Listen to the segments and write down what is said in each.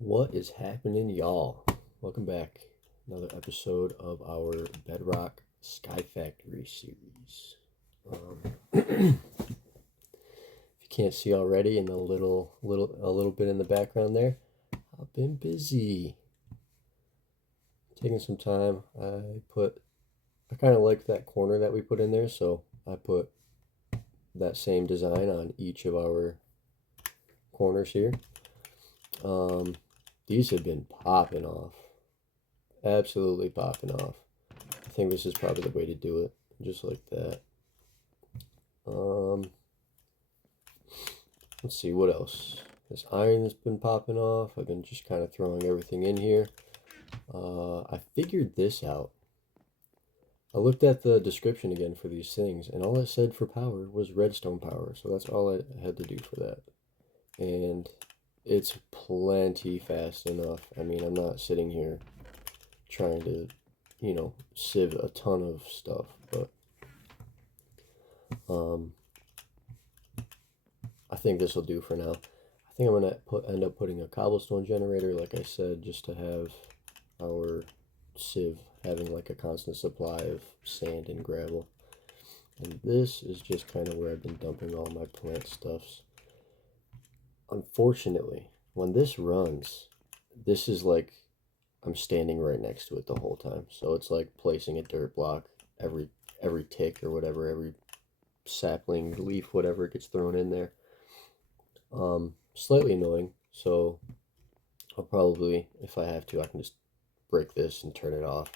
What is happening, y'all? Welcome back. Another episode of our Bedrock Skyfactory series. If you can't see already in the little bit in the background there, I've been busy. Taking some time. I kind of like that corner that we put in there, so I put that same design on each of our corners here. These have been popping off. Absolutely popping off. I think this is probably the way to do it. Just like that. Let's see, what else? This iron's been popping off. I've been just kind of throwing everything in here. I figured this out. I looked at the description again for these things, and all it said for power was redstone power. So that's all I had to do for that. And it's plenty fast enough. I mean, I'm not sitting here trying to, sieve a ton of stuff, but I think this will do for now. I think I'm gonna end up putting a cobblestone generator, like I said, just to have our sieve having like a constant supply of sand and gravel. And this is just kind of where I've been dumping all my plant stuffs. Unfortunately, when this runs, this is like I'm standing right next to it the whole time. So it's like placing a dirt block every tick or whatever, every sapling, leaf, whatever gets thrown in there. Slightly annoying. So I'll probably, if I have to, I can just break this and turn it off,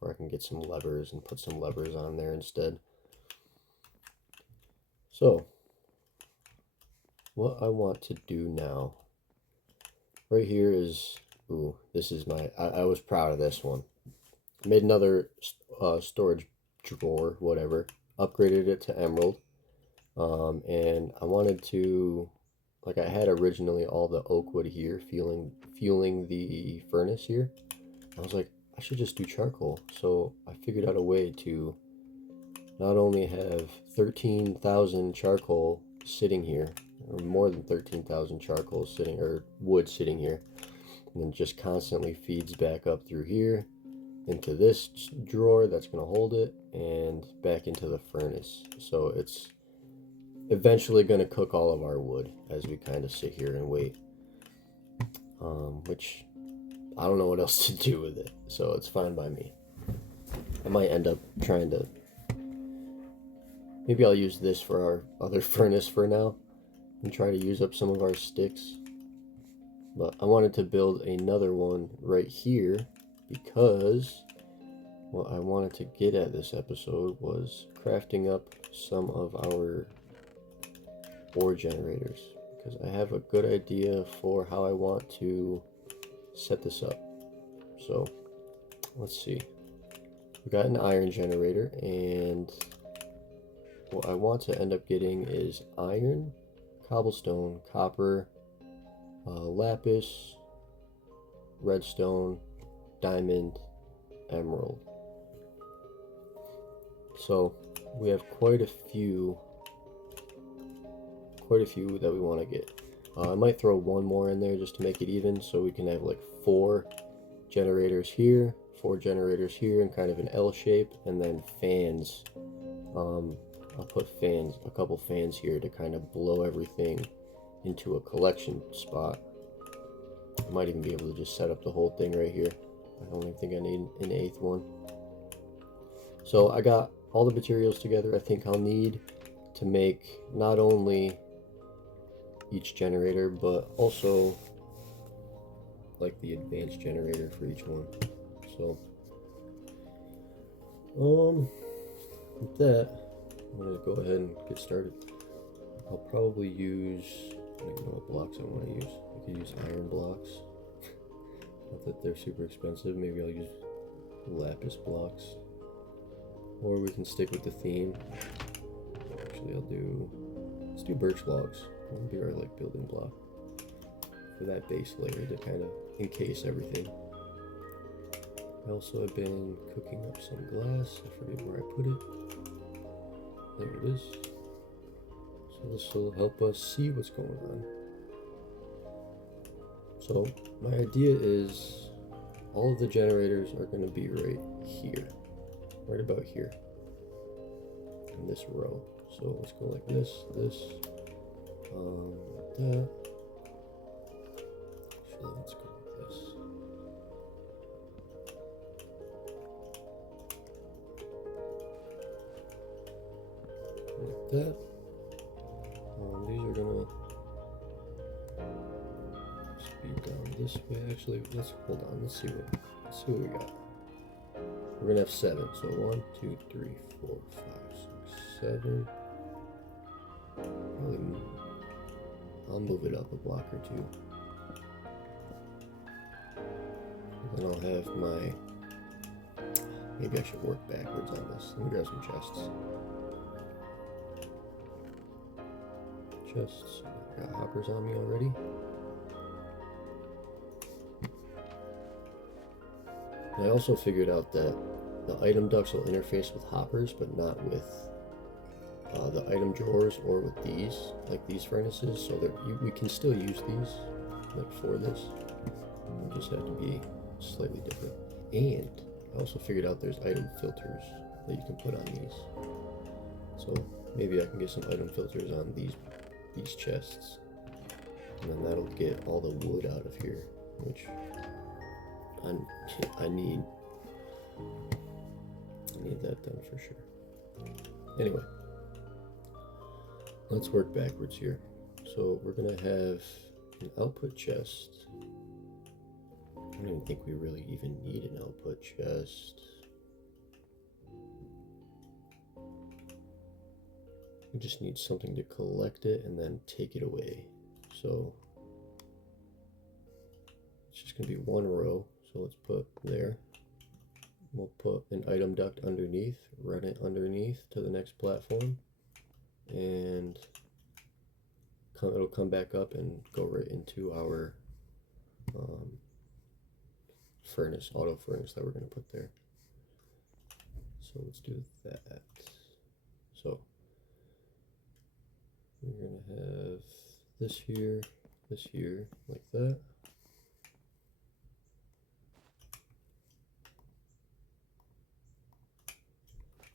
or I can get some levers and put some levers on there instead. So what I want to do now, right here is, ooh, this is I was proud of this one. Made another storage drawer, whatever, upgraded it to emerald. And I wanted to, like, I had originally all the oak wood here fueling the furnace here. I was like, I should just do charcoal. So I figured out a way to not only have 13,000 charcoal sitting here, or more than 13,000 charcoal sitting, or wood sitting here, and then just constantly feeds back up through here into this drawer that's going to hold it and back into the furnace. So it's eventually going to cook all of our wood as we kind of sit here and wait. Which I don't know what else to do with it, so it's fine by me. I might end up trying to. Maybe I'll use this for our other furnace for now and try to use up some of our sticks. But I wanted to build another one right here because what I wanted to get at this episode was crafting up some of our ore generators, because I have a good idea for how I want to set this up. So let's see. We got an iron generator, and what I want to end up getting is iron, cobblestone, copper, lapis, redstone, diamond, emerald. So we have quite a few that we want to get. I might throw one more in there just to make it even, so we can have like 4 generators here, 4 generators here in kind of an L shape, and then fans. I'll put a couple fans here to kind of blow everything into a collection spot. I might even be able to just set up the whole thing right here. I don't even think I need an 8th one. So I got all the materials together I think I'll need to make not only each generator, but also like the advanced generator for each one. So with that, I'm gonna go ahead and get started. I'll probably use, I don't even know what blocks I want to use. I could use iron blocks. Not that they're super expensive. Maybe I'll use lapis blocks, or we can stick with the theme. Actually, let's do birch logs. That'll be our like building block for that base layer to kind of encase everything. I also have been cooking up some glass. I forget where I put it. There it is. So this will help us see what's going on. So my idea is all of the generators are going to be right here, right about here in this row. So let's go like this, like that. Actually, let's go like this. Like that. These are gonna speed down this way. Actually, let's hold on. Let's see what we got. We're gonna have 7. So 1, 2, 3, 4, 5, 6, 7. Probably I'll move it up a block or 2. And then I'll have my. Maybe I should work backwards on this. Let me grab some chests. Chests. Got hoppers on me already. And I also figured out that the item ducts will interface with hoppers, but not with the item drawers or with these, like these furnaces. So that we can still use these, like for this. They just have to be slightly different. And I also figured out there's item filters that you can put on these. So maybe I can get some item filters on these chests, and then that'll get all the wood out of here, which I need that done for sure. Anyway, let's work backwards here. So we're gonna have an output chest. I don't even think we really even need an output chest. We just need something to collect it and then take it away. So it's just gonna be one row. So let's put there. We'll put an item duct underneath, run it underneath to the next platform, and it'll come back up and go right into our furnace, auto furnace that we're going to put there. So let's do that. So we're going to have this here, like that.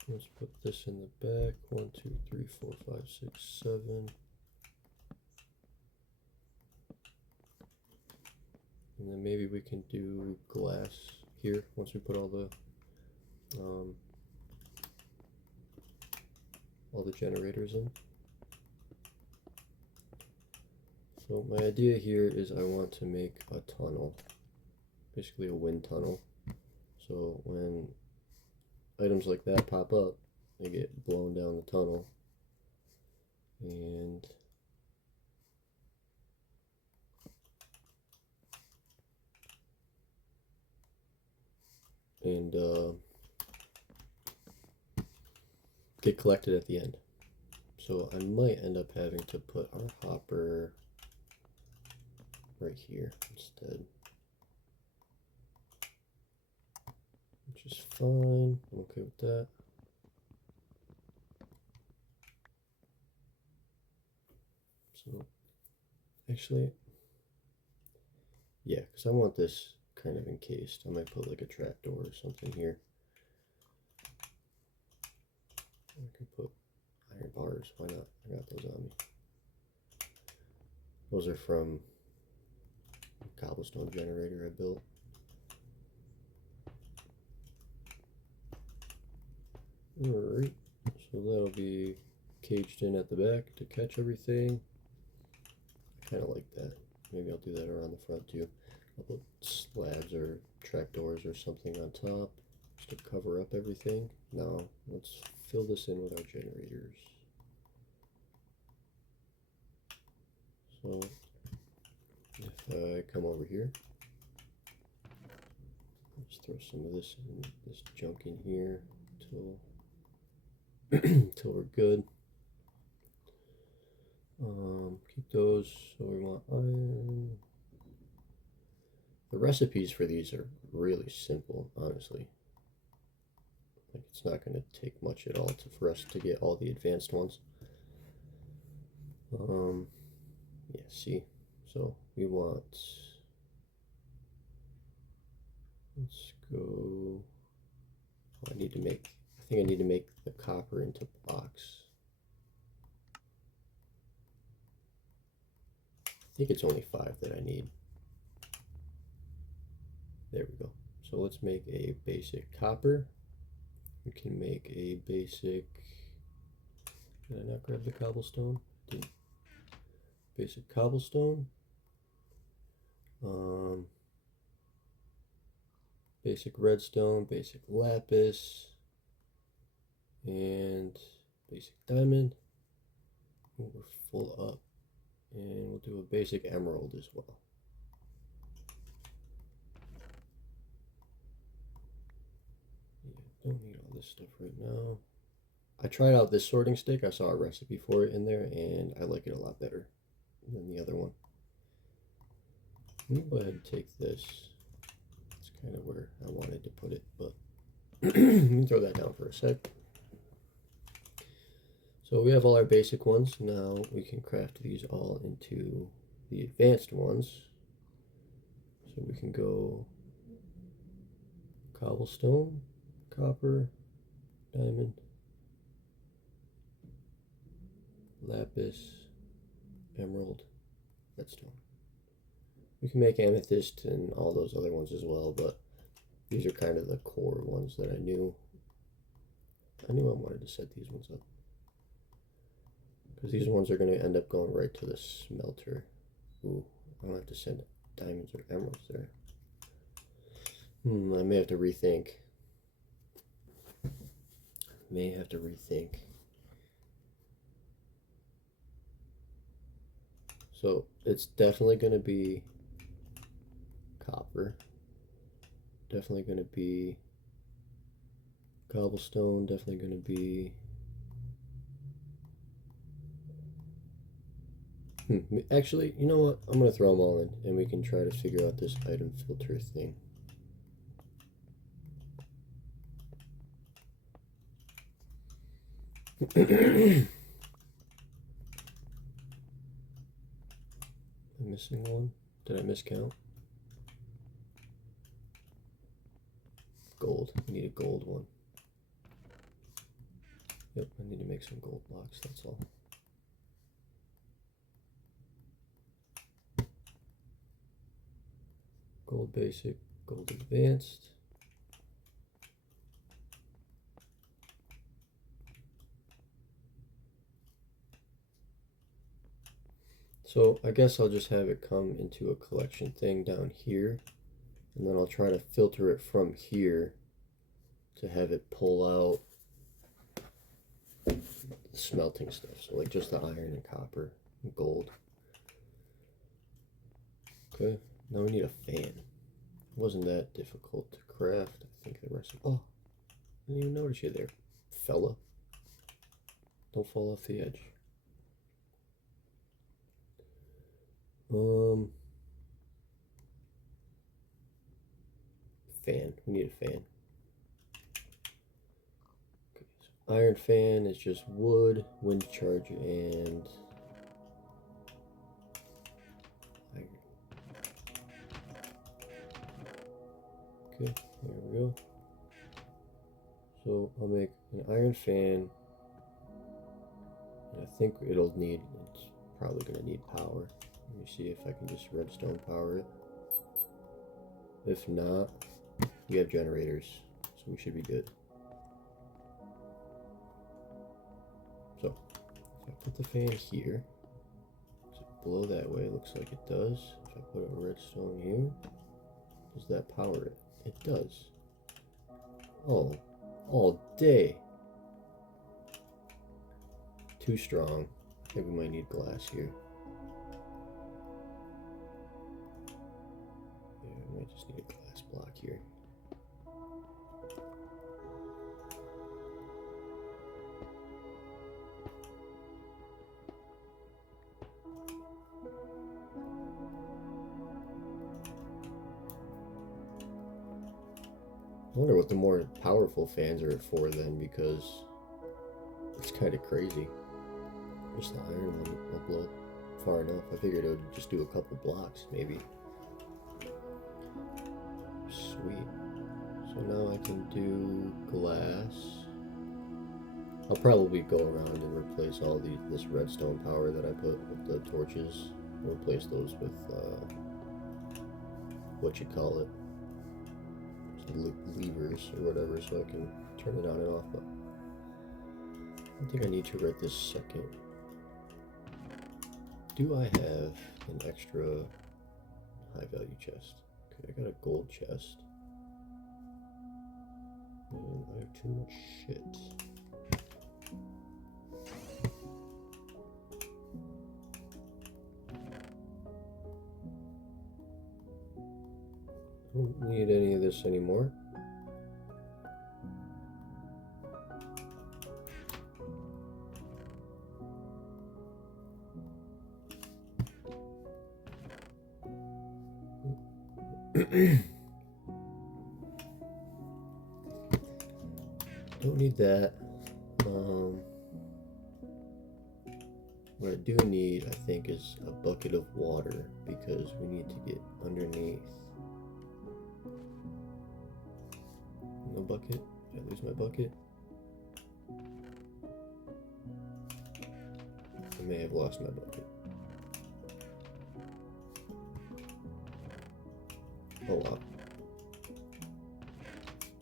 Let's put this in the back. 1, 2, 3, 4, 5, 6, 7. And then maybe we can do glass here once we put all the generators in. So my idea here is I want to make a tunnel, basically a wind tunnel. So when items like that pop up, they get blown down the tunnel, and get collected at the end. So I might end up having to put our hopper right here instead, which is fine. I'm okay with that. So actually, yeah, because I want this kind of encased. I might put like a trapdoor or something here. I can put iron bars, why not? I got those on me. Those are from a cobblestone generator I built. Alright, so that'll be caged in at the back to catch everything. I kind of like that. Maybe I'll do that around the front too. I'll put slabs or trapdoors or something on top just to cover up everything. Now let's fill this in with our generators. So if I come over here, let's throw some of this junk in here till we're good. Keep those. So we want iron. The recipes for these are really simple, honestly. Like, it's not going to take much at all for us to get all the advanced ones. Yeah, see, so we want Let's go. I think I need to make the copper into blocks. I think it's only 5 that I need. There we go. So let's make a basic copper. We can make a basic, did I not grab the cobblestone? Didn't. Basic cobblestone. Basic redstone, basic lapis, and basic diamond. Ooh, we're full up. And we'll do a basic emerald as well. Yeah, don't need all this stuff right now. I tried out this sorting stick. I saw a recipe for it in there, and I like it a lot better than the other one. Let me go ahead and take this. It's kind of where I wanted to put it, but let me throw that down for a sec. So we have all our basic ones. Now we can craft these all into the advanced ones. So we can go cobblestone, copper, diamond, lapis, emerald, redstone. We can make amethyst and all those other ones as well, but these are kind of the core ones that I knew I wanted to set these ones up. Because these ones are going to end up going right to the smelter. Ooh, I don't have to send diamonds or emeralds there. I may have to rethink. So it's definitely going to be copper. Definitely going to be cobblestone. Definitely going to be... Actually, you know what? I'm going to throw them all in, and we can try to figure out this item filter thing. I'm missing one. Did I miscount? Gold. We need a gold one. Yep, I need to make some gold blocks, that's all. Gold basic, gold advanced. So I guess I'll just have it come into a collection thing down here, and then I'll try to filter it from here to have it pull out the smelting stuff. So like just the iron and copper and gold. Okay, now we need a fan. It wasn't that difficult to craft. I think the rest of, oh, I didn't even notice you there, fella. Don't fall off the edge. Fan. We need a fan. Okay, so iron fan is just wood, wind charge, and iron. Okay, there we go. So I'll make an iron fan. And I think it's probably going to need power. Let me see if I can just redstone power it. If not, we have generators, so we should be good. So, if I put the fan here, does it blow that way? It looks like it does. If I put a redstone here, does that power it? It does. Oh, all day. Too strong. I think we might need glass here. Yeah, we might just need a glass block here. I wonder what the more powerful fans are for then, because it's kind of crazy. Just the iron one will blow far enough. I figured it would just do a couple blocks, maybe. Sweet. can do glass. I'll probably go around and replace all this redstone power that I put with the torches. Replace those with what you call it, levers or whatever, so I can turn it on and off. But I think I need to right this second. Do I have an extra high value chest? Okay, I got a gold chest. And I have too much shit. I don't need any of this anymore. Don't need that. What I do need, I think, is a bucket of water because we need to get underneath. No bucket? Did I lose my bucket? I may have lost my bucket. Oh wow.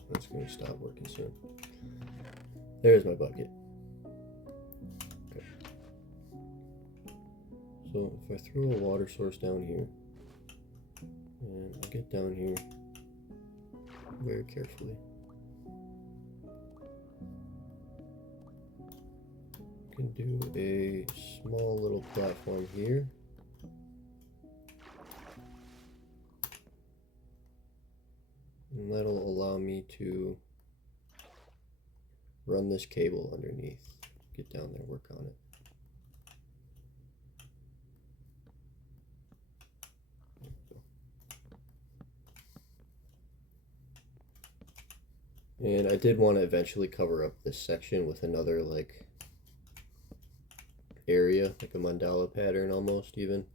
That's going to stop working soon. There's my bucket. Okay. So if I throw a water source down here, and I get down here very carefully, I can do a small little platform here. And that'll allow me to run this cable underneath. Get down there, work on it. And I did want to eventually cover up this section with another like area, like a mandala pattern almost even.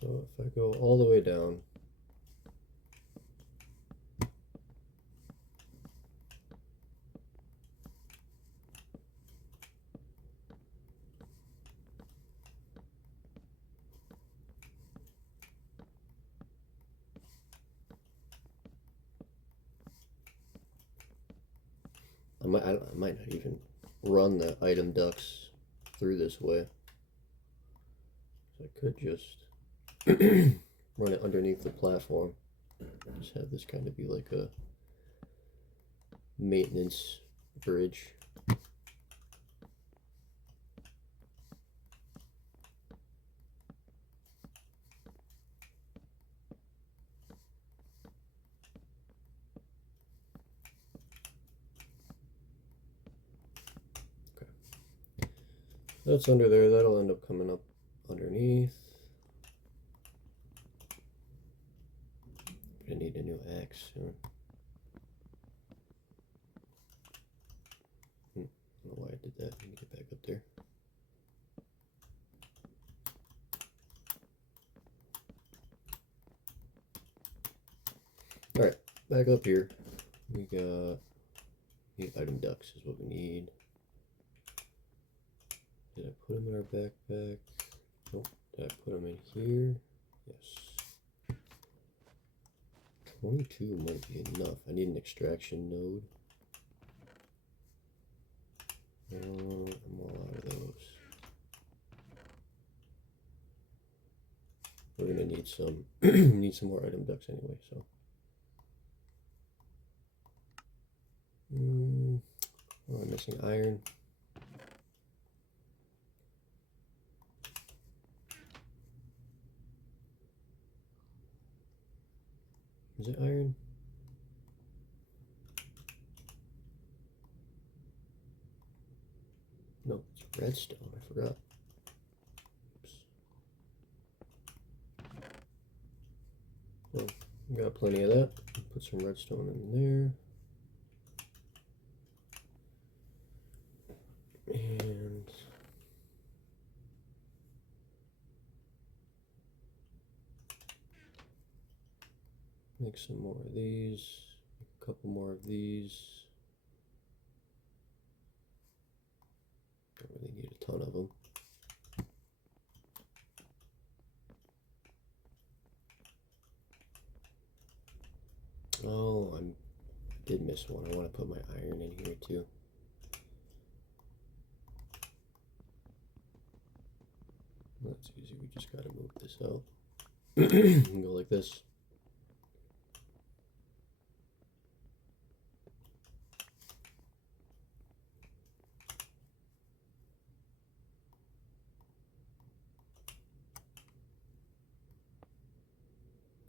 So if I go all the way down, I might not even run the item ducts through this way. So I could just run it underneath the platform. Just have this kind of be like a maintenance bridge. Okay. That's under there. That'll end up coming up underneath. I need a new axe soon. I don't know why I did that. I need to get back up there. Alright, back up here. We got 8 item ducts is what we need. Did I put them in our backpack? Nope. Did I put them in here? Yes. 22 might be enough. I need an extraction node. I'm all out of those. We're gonna need some need some more item ducts anyway, so. Oh, I'm missing iron. Is it iron? No, it's redstone. I forgot. Oops. Well, we got plenty of that. Put some redstone in there. And make some more of these, a couple more of these. Don't really need a ton of them. Oh, I did miss one. I want to put my iron in here too. That's easy. We just got to move this out. And go like this.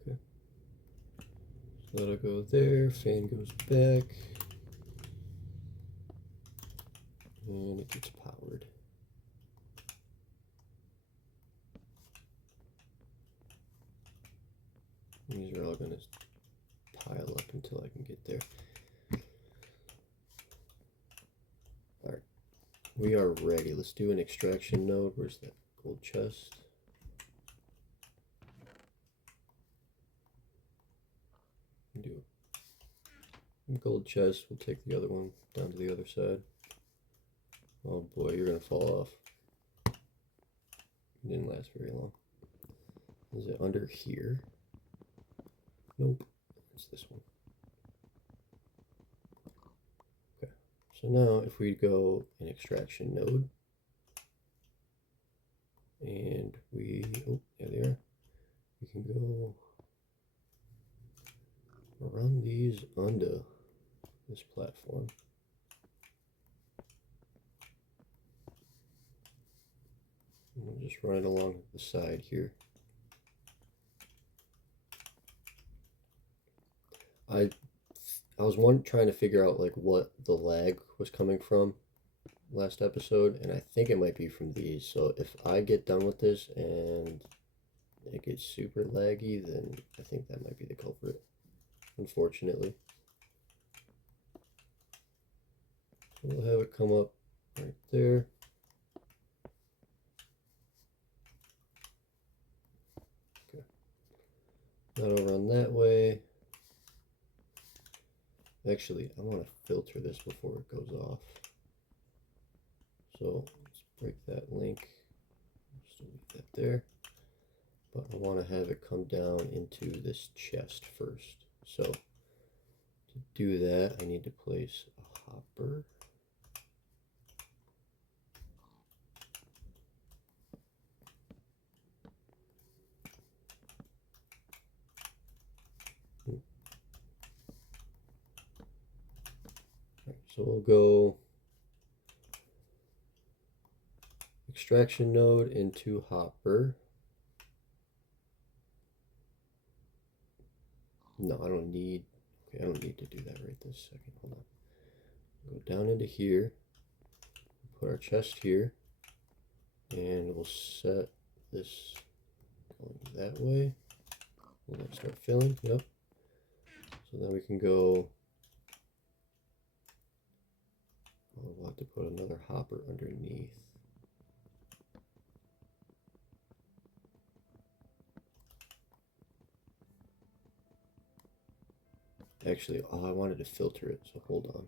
Okay. So that'll go there. Fan goes back. And it gets powered. These are all going to pile up until I can get there. Alright, we are ready. Let's do an extraction node. Where's that gold chest? Do a gold chest. We'll take the other one down to the other side. Oh boy, you're going to fall off. It didn't last very long. Is it under here? Nope, it's this one. Okay, so now if we go an extraction node, and we, oh, there they are. We can go run these onto this platform. And we'll just run it along the side here. I was trying to figure out like what the lag was coming from last episode, and I think it might be from these. So if I get done with this and it gets super laggy, then I think that might be the culprit, unfortunately. We'll have it come up right there. Okay. That'll run that way. Actually, I want to filter this before it goes off. So let's break that link. Just leave that there. But I want to have it come down into this chest first. So to do that, I need to place a hopper. So we'll go extraction node into hopper. No, I don't need, okay, I don't need to do that right this second. Hold on. Go down into here, put our chest here, and we'll set this going that way. We'll start filling, yep. So then we can go, we'll have to put another hopper underneath. Actually, oh, I wanted to filter it, so hold on.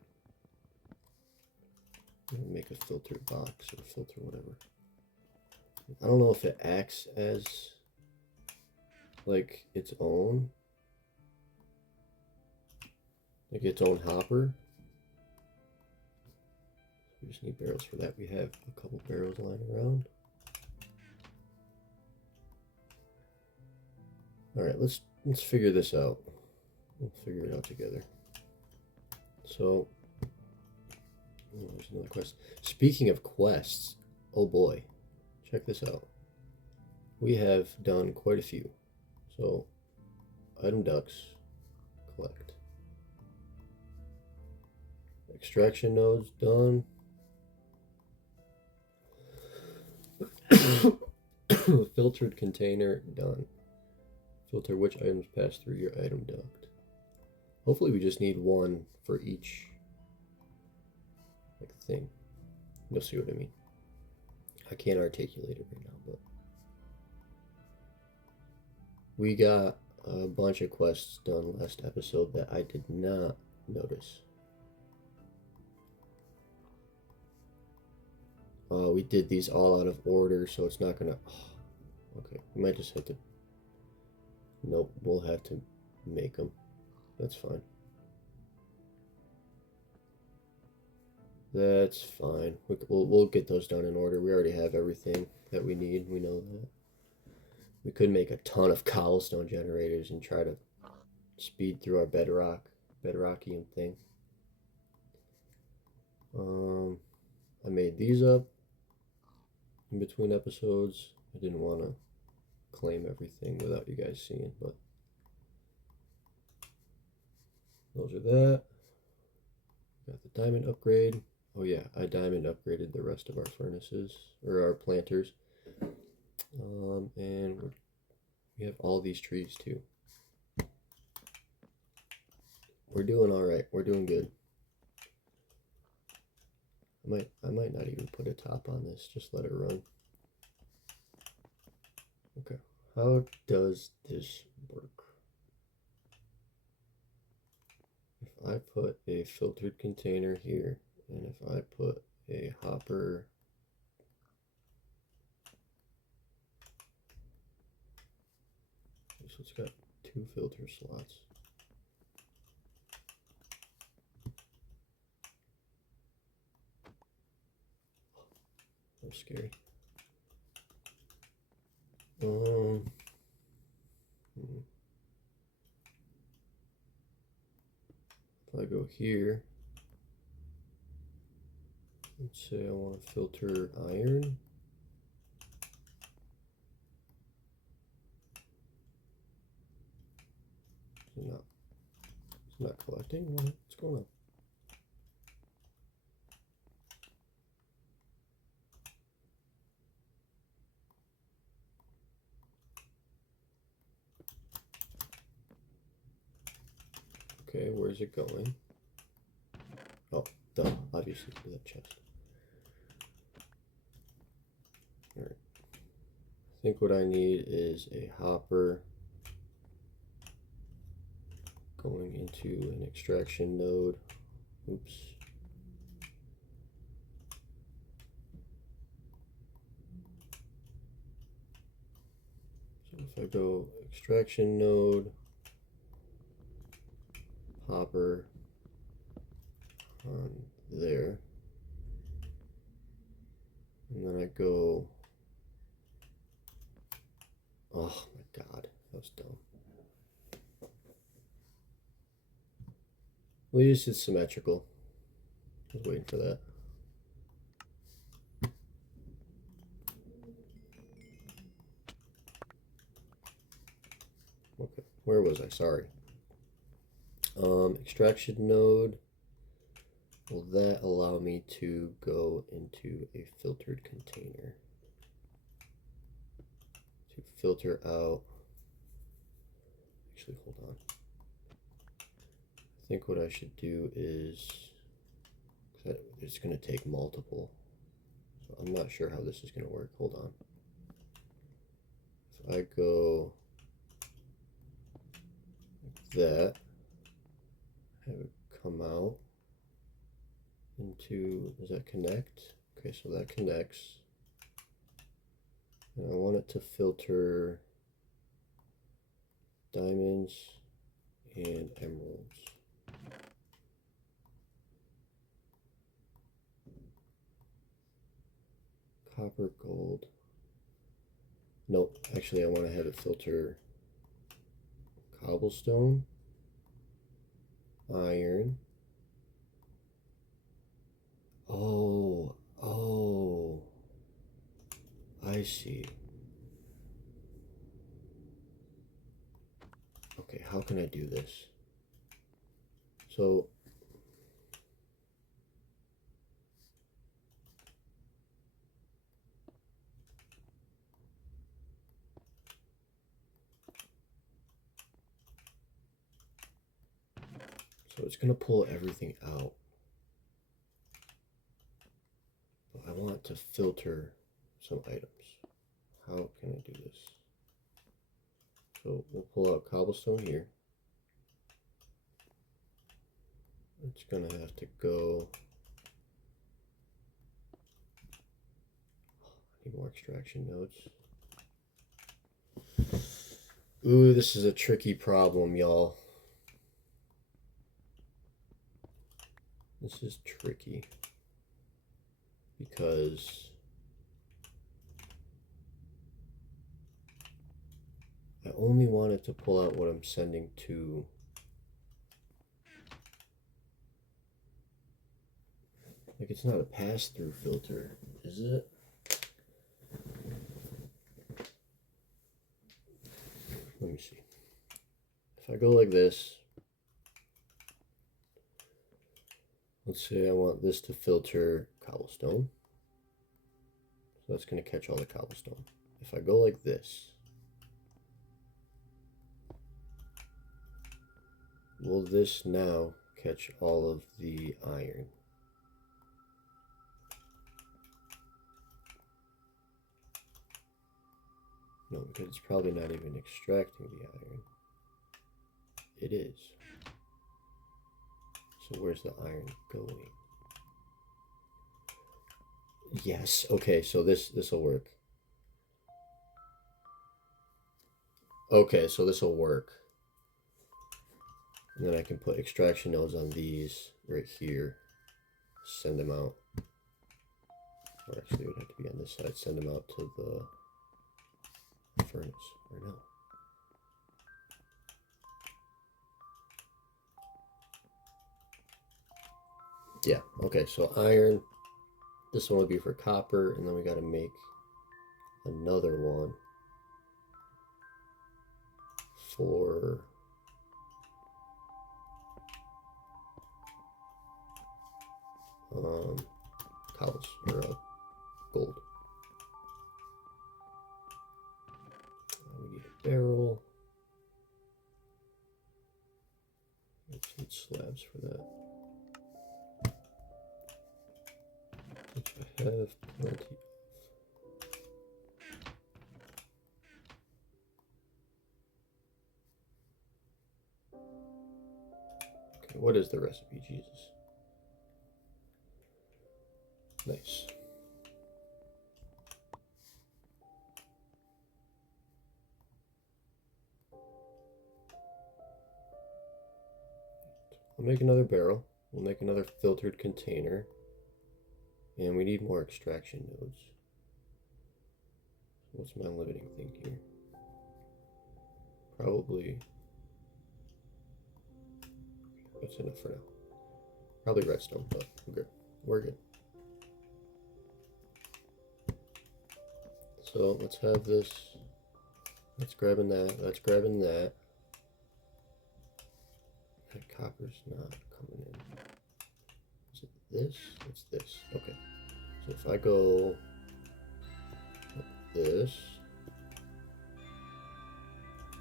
I'm gonna make a filter box or filter whatever. I don't know if it acts as like its own hopper. We just need barrels for that. We have a couple barrels lying around. All right, let's figure this out. We'll figure it out together. So, oh, there's another quest. Speaking of quests, oh boy, check this out. We have done quite a few. So, item ducts, collect. Extraction nodes done. Filtered container done. Filter which items pass through your item duct. Hopefully we just need one for each like thing. You'll see what I mean. I can't articulate it right now, but we got a bunch of quests done last episode that I did not notice. We did these all out of order, so it's not gonna. Oh, okay, we might just have to. Nope, we'll have to make them. That's fine. That's fine. We'll get those done in order. We already have everything that we need. We know that. We could make a ton of cobblestone generators and try to speed through our bedrockian thing. I made these up in between episodes. I didn't want to claim everything without you guys seeing, but those are that. Got the diamond upgrade. Oh yeah, I diamond upgraded the rest of our furnaces, or our planters. And we have all these trees too. We're doing all right. We're doing good. I might not even put a top on this. Just let it run. Okay. How does this work? If I put a filtered container here, and if I put a hopper so it's got 2 filter slots. That was scary. If I go here, let's say I want to filter iron. It's not collecting. What's going on? Okay, where's it going? Oh, duh, obviously to that chest. Alright. I think what I need is a hopper going into an extraction node. Oops. So if I go extraction node, hopper on there, and then I go, oh my god, that was dumb. At least it's symmetrical. I was waiting for that. Okay, where was I? Sorry. Extraction node. Will that allow me to go into a filtered container to filter out? Actually, hold on. I think what I should do is, it's going to take multiple. So I'm not sure how this is going to work. Hold on. If I go like that, have it come out into, does that connect? Okay, so that connects. And I want it to filter diamonds and emeralds. Copper, gold. Nope, actually I want to have it filter cobblestone, iron. Oh, I see. Okay, how can I do this? So it's gonna pull everything out. But want to filter some items. How can I do this? So we'll pull out cobblestone here. It's gonna have to go. I need more extraction nodes. Ooh, this is a tricky problem, y'all. This is tricky because I only wanted to pull out what I'm sending to like it's not a pass-through filter, is it? Let me see. If I go like this, let's say I want this to filter cobblestone. So that's going to catch all the cobblestone. If I go like this, will this now catch all of the iron? No, because it's probably not even extracting the iron. It is. So where's the iron going? Yes, okay, so this will work. Okay, so this will work. And then I can put extraction nodes on these right here. Send them out. Or actually it would have to be on this side. Send them out to the furnace, or no? Yeah, okay, so iron. This one would be for copper, and then we got to make another one for cobbles or gold. We need a barrel. Need some slabs for that. Which I have plenty of. Okay, what is the recipe, Jesus? Nice. I'll make another barrel. We'll make another filtered container. And we need more extraction nodes. What's my limiting thing here? Probably. That's enough for now. Probably redstone, but we're good. We're good. So let's have this. That's grabbing that. That's grabbing that. That copper's not coming in. Is it this? It's this. Okay. So if I go like this,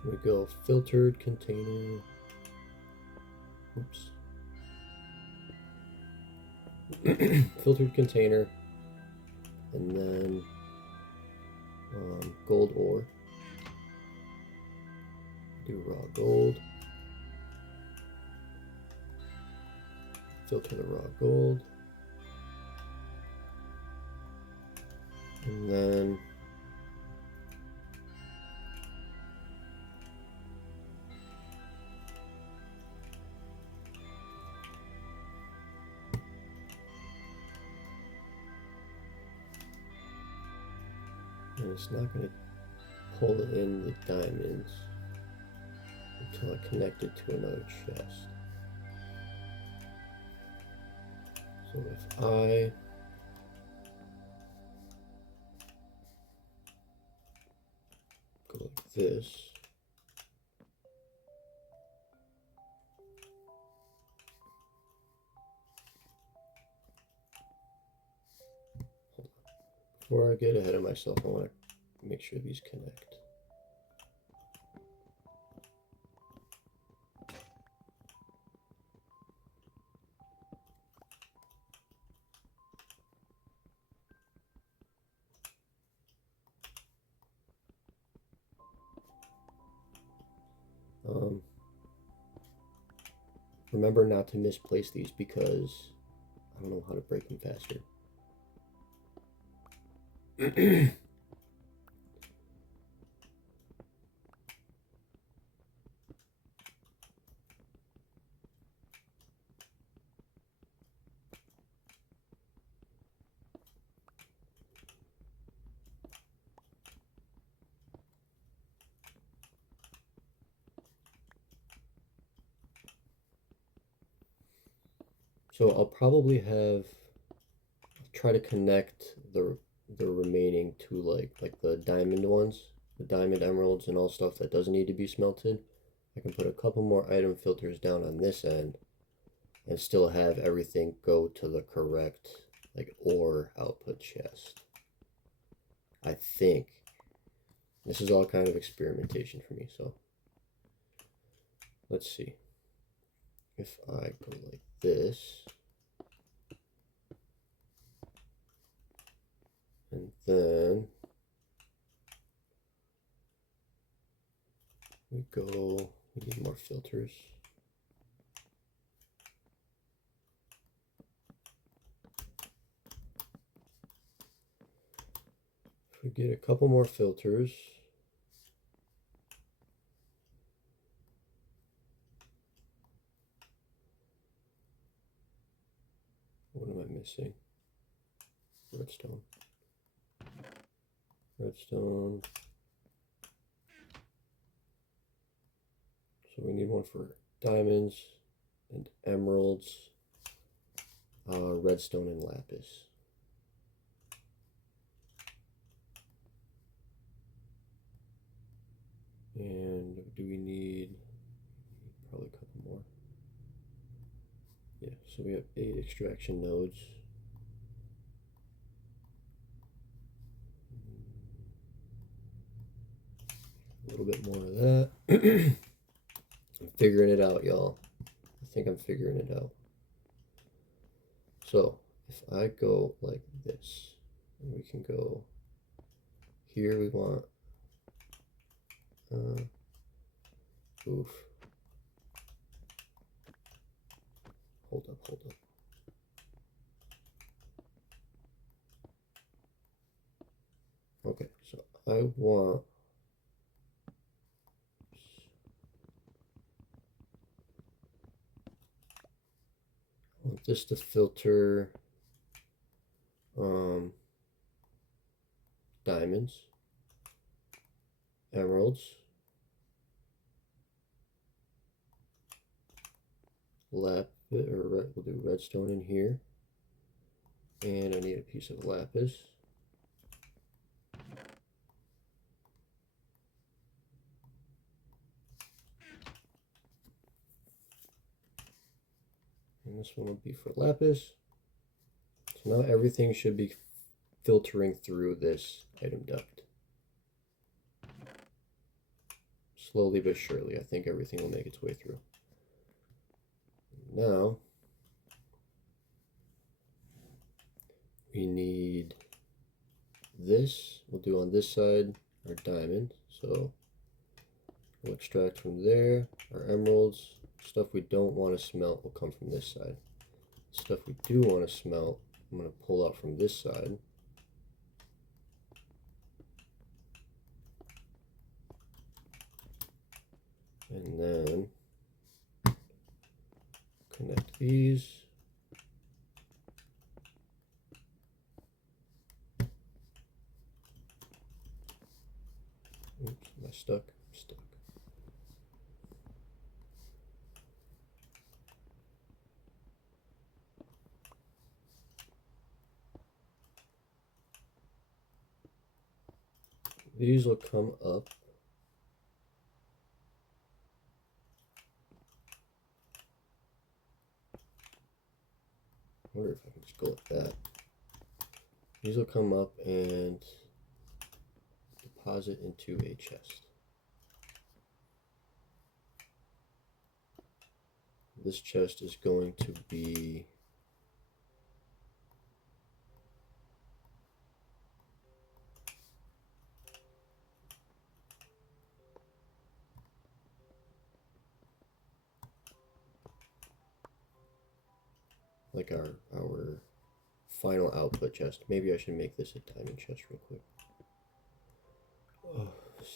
we go filtered container. Oops. Filtered container, and then gold ore. Do raw gold. Filter the raw gold. And then it's not going to pull in the diamonds until I connect it to another chest. So if I go like this, before I get ahead of myself, I want to make sure these connect. Remember not to misplace these because I don't know how to break them faster. So I'll probably try to connect the remaining to like the diamond ones, the diamond emeralds and all stuff that doesn't need to be smelted. I can put a couple more item filters down on this end and still have everything go to the correct like ore output chest. I think this is all kind of experimentation for me, so let's see. If I go like this, and then we need more filters. If we get a couple more filters, what am I missing? Redstone. Redstone. So we need one for diamonds and emeralds, redstone and lapis. And do we need probably a couple more? Yeah, so we have 8 extraction nodes. A little bit more of that. I'm figuring it out, y'all. I think I'm figuring it out. So if I go like this, and we can go here, we want oof. Hold up. Okay, so I want this to filter diamonds, emeralds, lapis, or we'll do redstone in here, and I need a piece of lapis. And this one will be for lapis. So now everything should be filtering through this item duct. Slowly but surely, I think everything will make its way through. Now, we need this. We'll do on this side our diamond. So we'll extract from there. Our emeralds, stuff we don't want to smelt will come from this side. Stuff we do want to smelt, I'm going to pull out from this side. And then connect these. Oops, am I stuck? I'm stuck. These will come up. I wonder if I can just go like that. These will come up and deposit into a chest. This chest is going to be like our final output chest. Maybe I should make this a diamond chest real quick. Oh,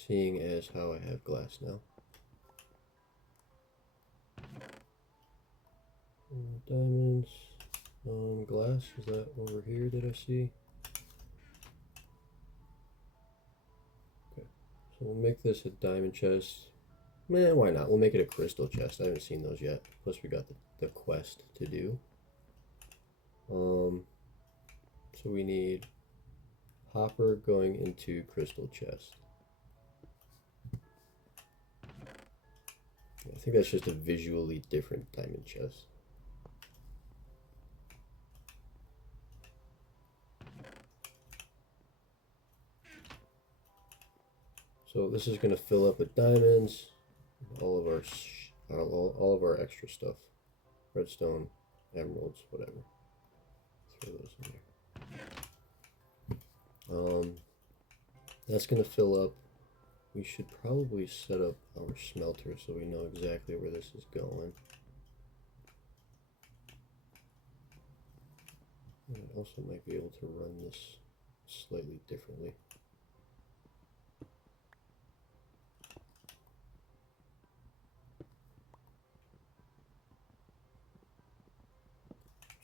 seeing as how I have glass now. Diamonds, glass, is that over here that I see? Okay, so we'll make this a diamond chest. Man, why not? We'll make it a crystal chest. I haven't seen those yet. Plus we got the quest to do. So we need hopper going into crystal chest. I think that's just a visually different diamond chest. So this is going to fill up with diamonds, all of our extra stuff, redstone, emeralds, whatever. Throw those in there. That's going to fill up. We should probably set up our smelter so we know exactly where this is going. And I also might be able to run this slightly differently.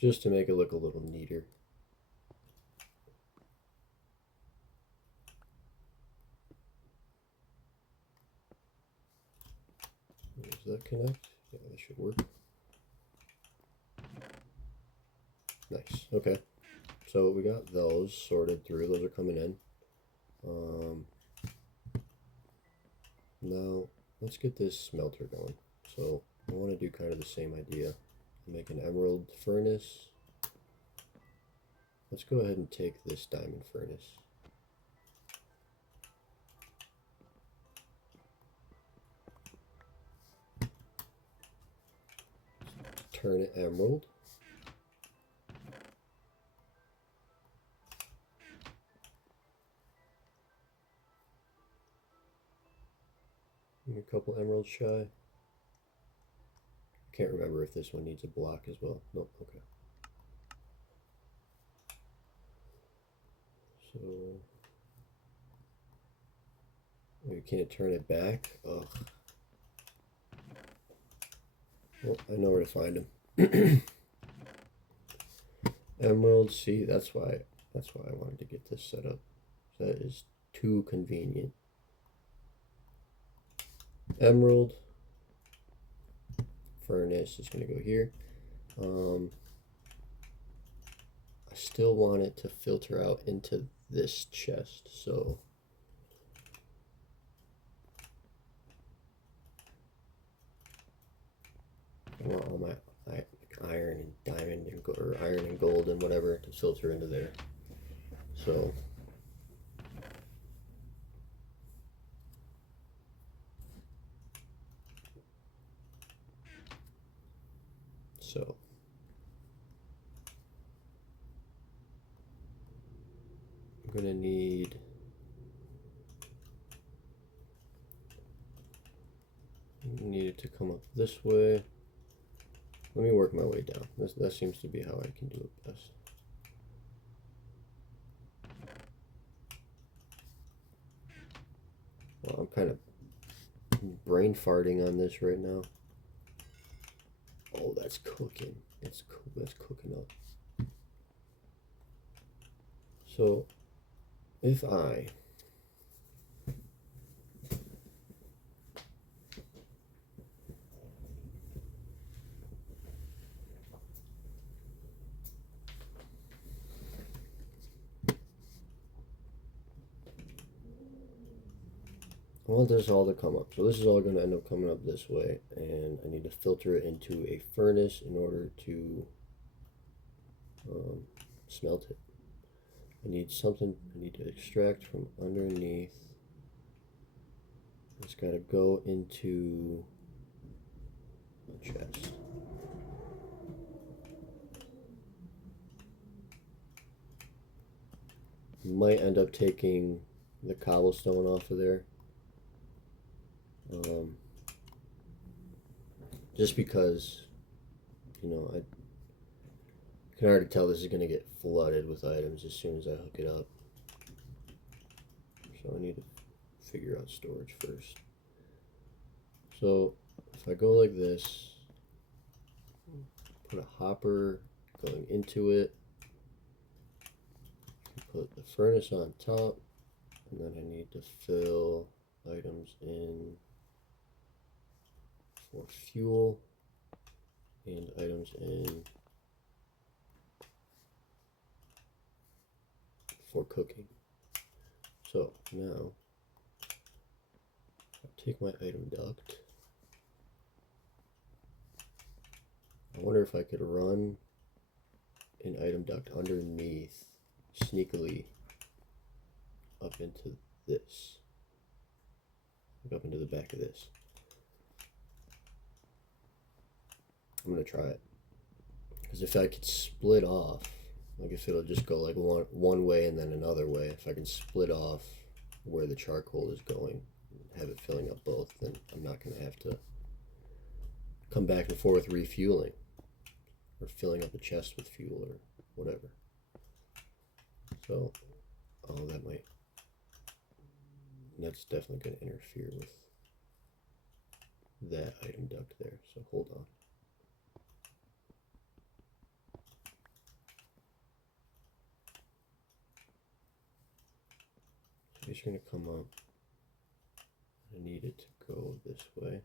Just to make it look a little neater. Does that connect? Yeah, that should work. Nice. Okay. So we got those sorted through. Those are coming in. Now let's get this smelter going. So I want to do kind of the same idea. Make an emerald furnace. Let's go ahead and take this diamond furnace. Turn it emerald. A couple emeralds shy. Can't remember if this one needs a block as well. Nope, okay. So you can't turn it back. Ugh. Well, I know where to find them. Emerald, see, that's why I wanted to get this set up. That is too convenient. Emerald furnace is going to go here. I still want it to filter out into this chest, so I want all my iron and diamond and or iron and gold and whatever to filter into there. So I'm gonna need it to come up this way. Let me work my way down. That seems to be how I can do it best. Well, I'm kind of brain farting on this right now. Oh, that's cooking. That's cooking up. So, if I want this all to come up. So this is all going to end up coming up this way, and I need to filter it into a furnace in order to smelt it. I need something, I need to extract from underneath. It's got to go into a chest. Might end up taking the cobblestone off of there. Just because, you know, can already tell this is going to get flooded with items as soon as I hook it up. So I need to figure out storage first. So if I go like this, put a hopper going into it, put the furnace on top, and then I need to fill items in for fuel and items in for cooking. So now I take my item duct. I wonder if I could run an item duct underneath, sneakily up into this, up into the back of this. I'm gonna try it, because if I could split off, like if it'll just go like one way and then another way, if I can split off where the charcoal is going, have it filling up both, then I'm not gonna have to come back and forth refueling or filling up a chest with fuel or whatever. So, oh, that's definitely going to interfere with that item duct there. So hold on. So it's going to come up. I need it to go this way.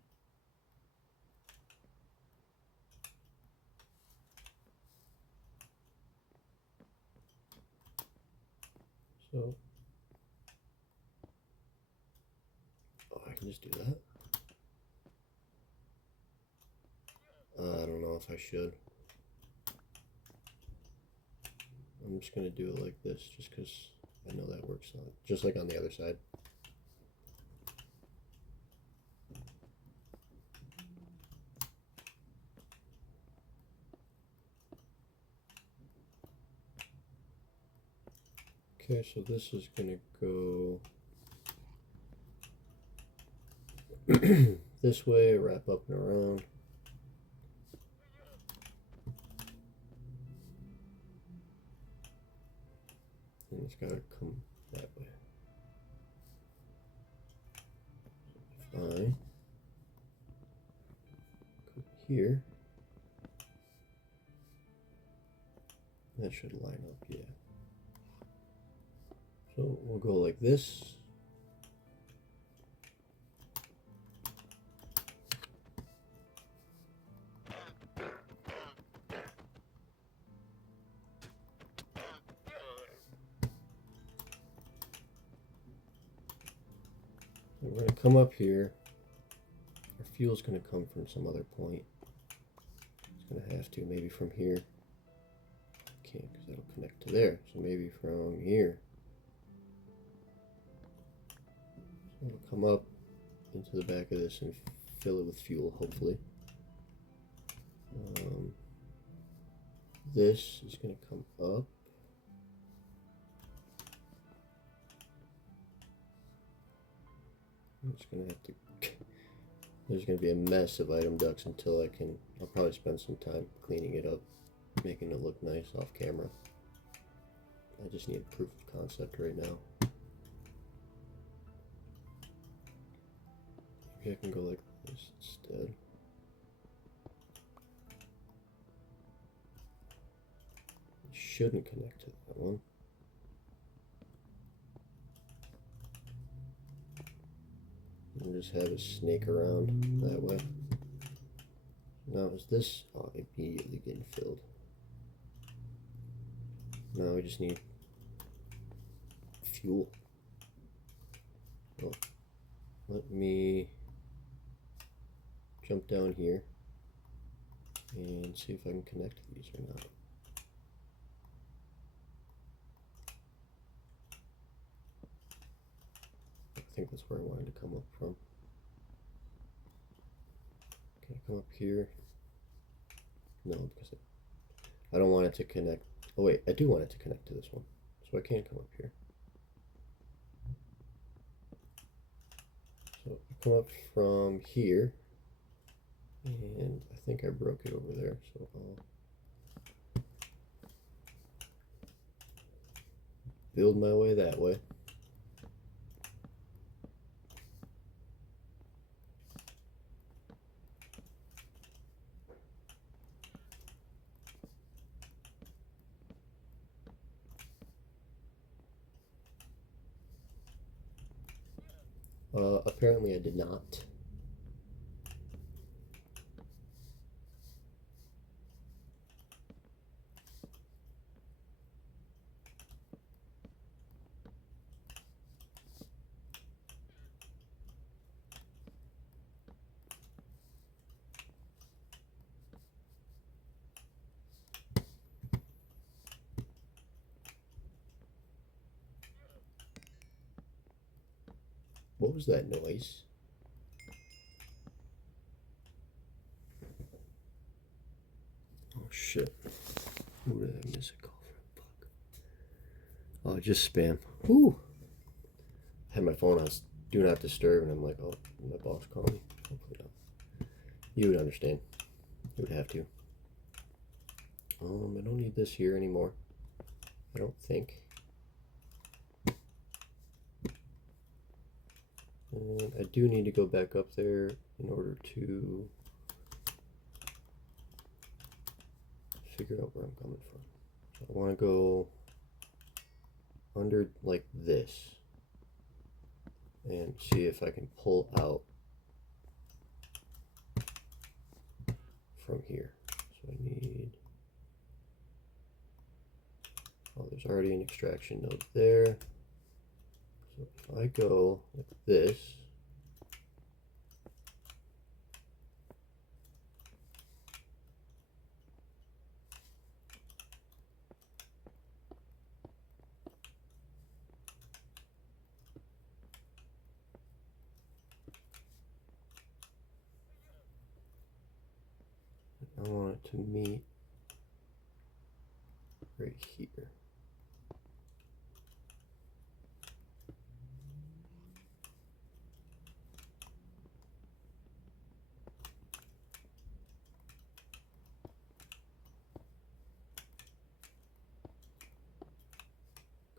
So, oh, I can just do that. I don't know if I should. I'm just going to do it like this, just because I know that works on, just like on the other side. Okay, so this is going to go this way, wrap up and around. And it's got to come that way. If I go here, that should line up, yeah. So we'll go like this. And we're going to come up here. Our fuel's going to come from some other point. It's going to have to, maybe from here. Can't, because that'll connect to there. So maybe from here. So it'll come up into the back of this and fill it with fuel, hopefully. This is going to come up. I'm just going to have to, there's going to be a mess of item ducts until I'll probably spend some time cleaning it up, making it look nice off camera. I just need a proof of concept right now. Maybe I can go like this instead. It shouldn't connect to that one. And just have it snake around that way. Now is this immediately getting filled? Now we just need fuel. Well, let me jump down here and see if I can connect these or not. I think that's where I wanted to come up from. Can I come up here? No, because I don't want it to connect. Oh wait, I do want it to connect to this one, so I can come up here. So I come up from here, and I think I broke it over there, so build my way that way. Apparently I did not. What was that noise? Oh shit. Who did I miss a call from? Fuck. Oh, just spam. Whew. I had my phone on do not disturb and I'm like, oh, my boss called me. Hopefully not. You would understand. You would have to. I don't need this here anymore. I don't think. And I do need to go back up there in order to figure out where I'm coming from. So I want to go under like this and see if I can pull out from here. So I need, oh, there's already an extraction node there. So if I go like this, I want it to meet right here.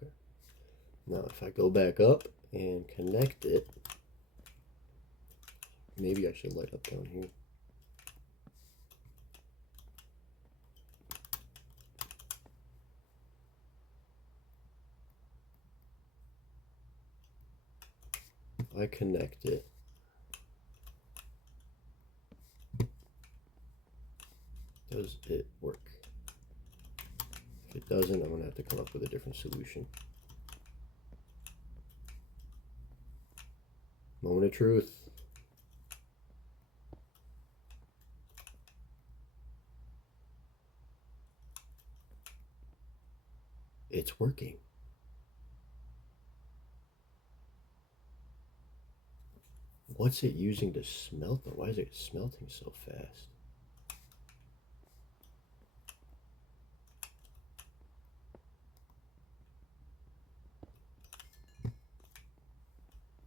Okay. Now if I go back up and connect it, maybe I should light up down here. If I connect it, does it work? If it doesn't, I'm going to have to come up with a different solution. Moment of truth. It's working. What's it using to smelt though? Why is it smelting so fast?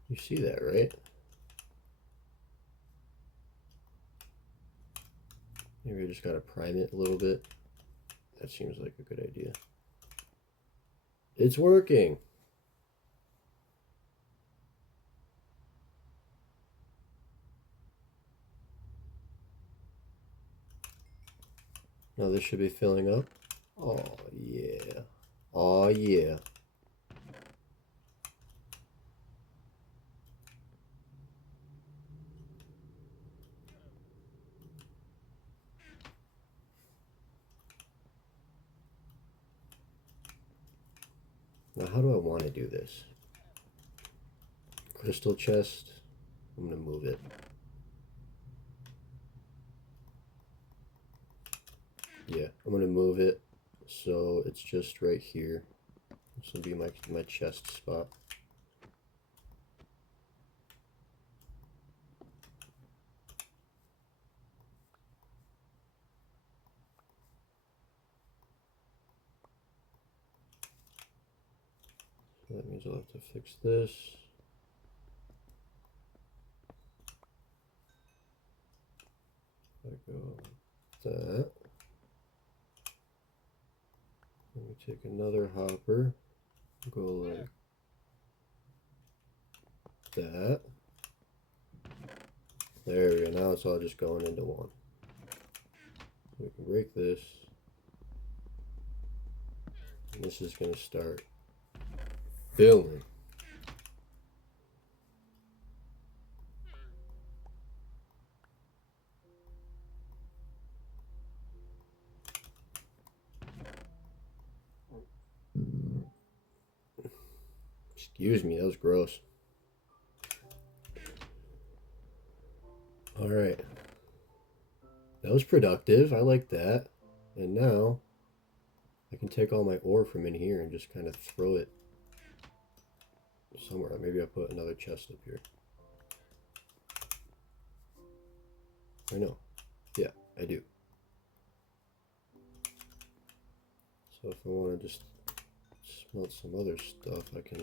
You see that, right? Maybe I just gotta prime it a little bit. That seems like a good idea. It's working. Now this should be filling up. Oh yeah. Oh yeah. Now how do I want to do this? Crystal chest. I'm gonna move it. Yeah, I'm gonna move it so it's just right here. This will be my chest spot. So that means I'll have to fix this. I go like that. Let me take another hopper. Go like that. There we go. Now it's all just going into one. We can break this. And this is going to start filling. Excuse me, that was gross. All right. That was productive. I like that. And now I can take all my ore from in here and just kind of throw it somewhere. Maybe I'll put another chest up here. I know. Yeah, I do. So if I want to just smelt some other stuff, I can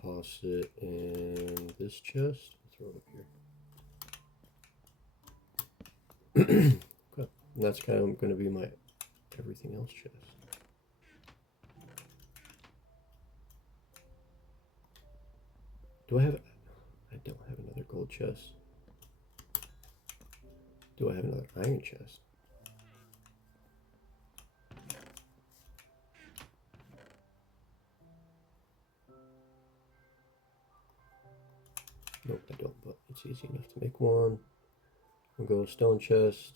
toss it in this chest. Throw it up here. Okay. And that's kind of going to be my everything else chest. Do I have... I don't have another gold chest. Do I have another iron chest? Nope, I don't, but it's easy enough to make one. We'll go stone chest.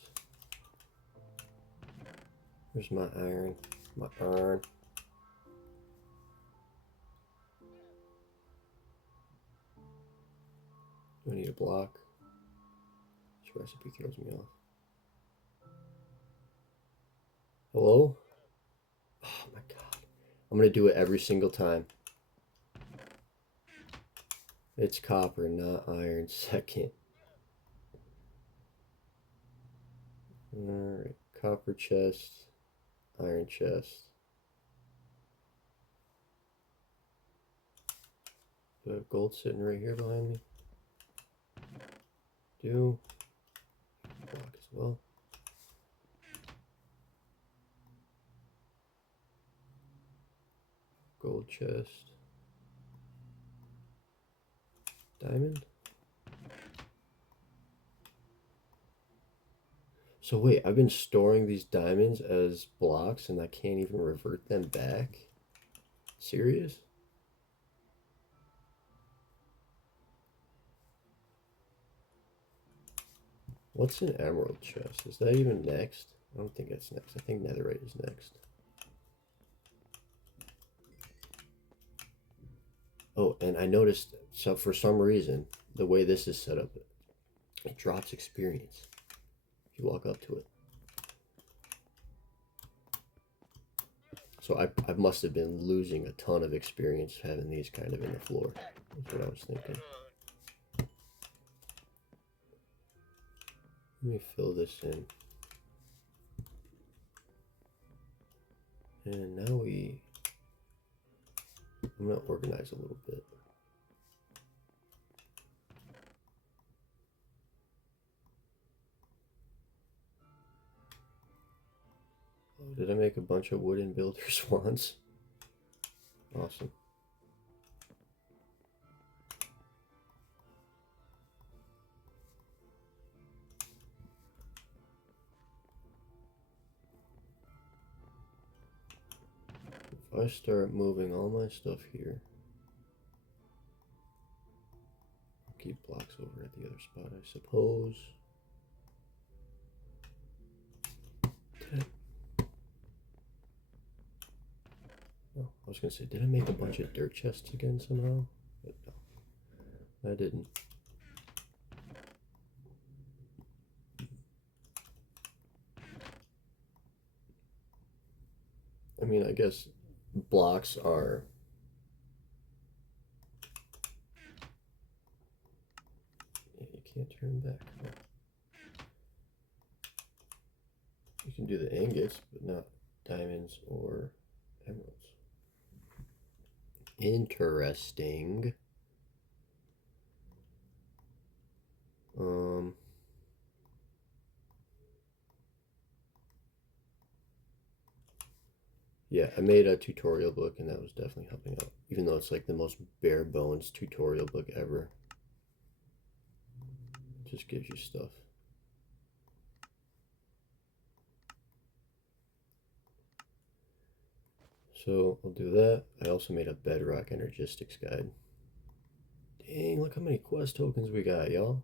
There's my iron. My iron. Do I need a block? This recipe throws me off. Hello? Oh my god. I'm gonna do it every single time. It's copper, not iron. Second. Alright. Copper chest. Iron chest. Do I have gold sitting right here behind me? Do. Block as well. Gold chest. Diamond. So wait, I've been storing these diamonds as blocks and I can't even revert them back? Serious? What's an emerald chest? Is that even next? I don't think that's next. I think netherite is next. Oh, and I noticed, so for some reason, the way this is set up, it drops experience if you walk up to it. So I must have been losing a ton of experience having these kind of in the floor. That's what I was thinking. Let me fill this in. And now I'm going to organize a little bit. Oh, did I make a bunch of wooden builders once? Awesome. If I start moving all my stuff here, I'll keep blocks over at the other spot, I suppose. Oh, I was gonna say, did I make a bunch of dirt chests again somehow? But no, I didn't. I mean, I guess blocks are... Yeah, you can't turn back. Huh? You can do the ingots, but not diamonds or emeralds. Interesting. Yeah, I made a tutorial book and that was definitely helping out. Even though it's like the most bare bones tutorial book ever. It just gives you stuff. So I'll do that. I also made a Bedrock Energistics guide. Dang, look how many quest tokens we got, y'all.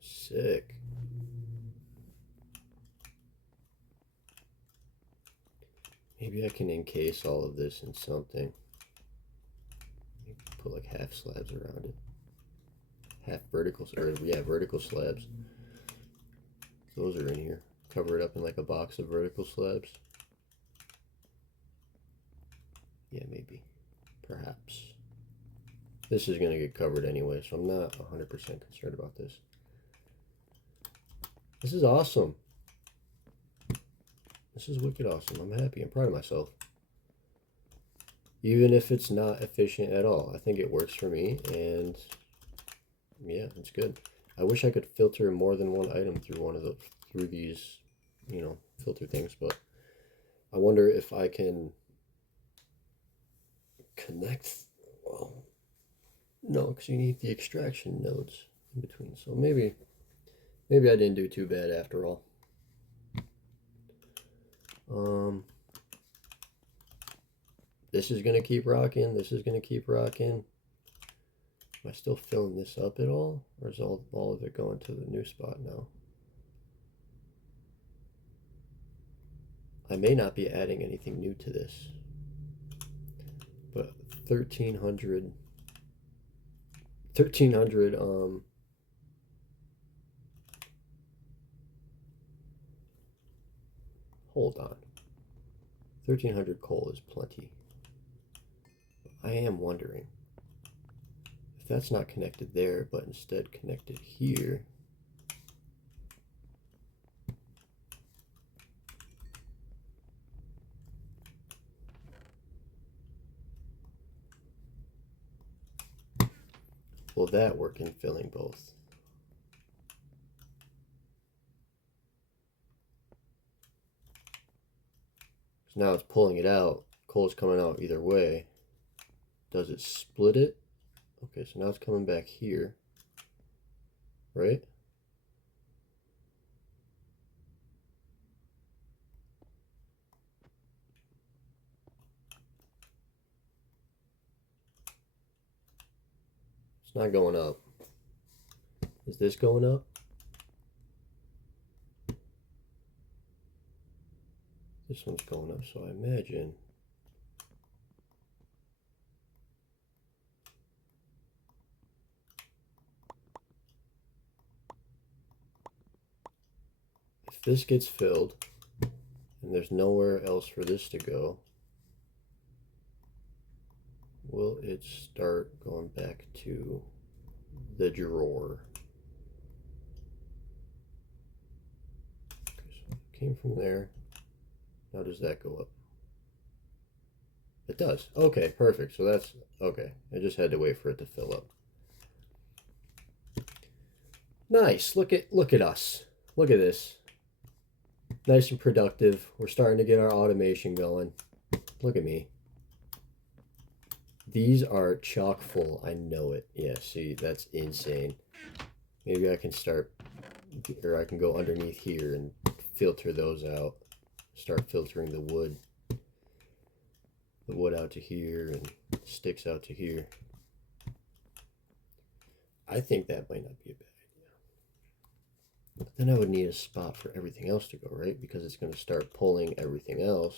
Sick. Maybe I can encase all of this in something. Put like half slabs around it. Half verticals, or yeah, vertical slabs. Those are in here. Cover it up in like a box of vertical slabs. Yeah, maybe. Perhaps. This is going to get covered anyway, so I'm not 100% concerned about this. This is awesome. This is wicked awesome. I'm happy. I'm proud of myself. Even if it's not efficient at all. I think it works for me, and yeah, it's good. I wish I could filter more than one item through these, you know, filter things, but I wonder if I can connect. Well, no, because you need the extraction nodes in between. So maybe I didn't do too bad after all. This is gonna keep rocking. This is gonna keep rocking. Am I still filling this up at all, or is all of it going to the new spot now? I may not be adding anything new to this, but 1300 hold on, 1300 coal is plenty. I am wondering if that's not connected there, but instead connected here. Will that work in filling both? So now it's pulling it out. Coal's coming out either way. Does it split it? Okay, so now it's coming back here, right? It's not going up. Is this going up? This one's going up, so I imagine if this gets filled and there's nowhere else for this to go, will it start going back to the drawer? Okay, so it came from there. Now does that go up? It does. Okay, perfect. So that's okay. I just had to wait for it to fill up. Nice. Look at us. Look at this. Nice and productive. We're starting to get our automation going. Look at me. These are chock full. I know it. Yeah, see, that's insane. Maybe I can start, or I can go underneath here and filter those out. Start filtering the wood out to here and sticks out to here. I think that might not be a bad idea. But then I would need a spot for everything else to go, right? Because it's going to start pulling everything else.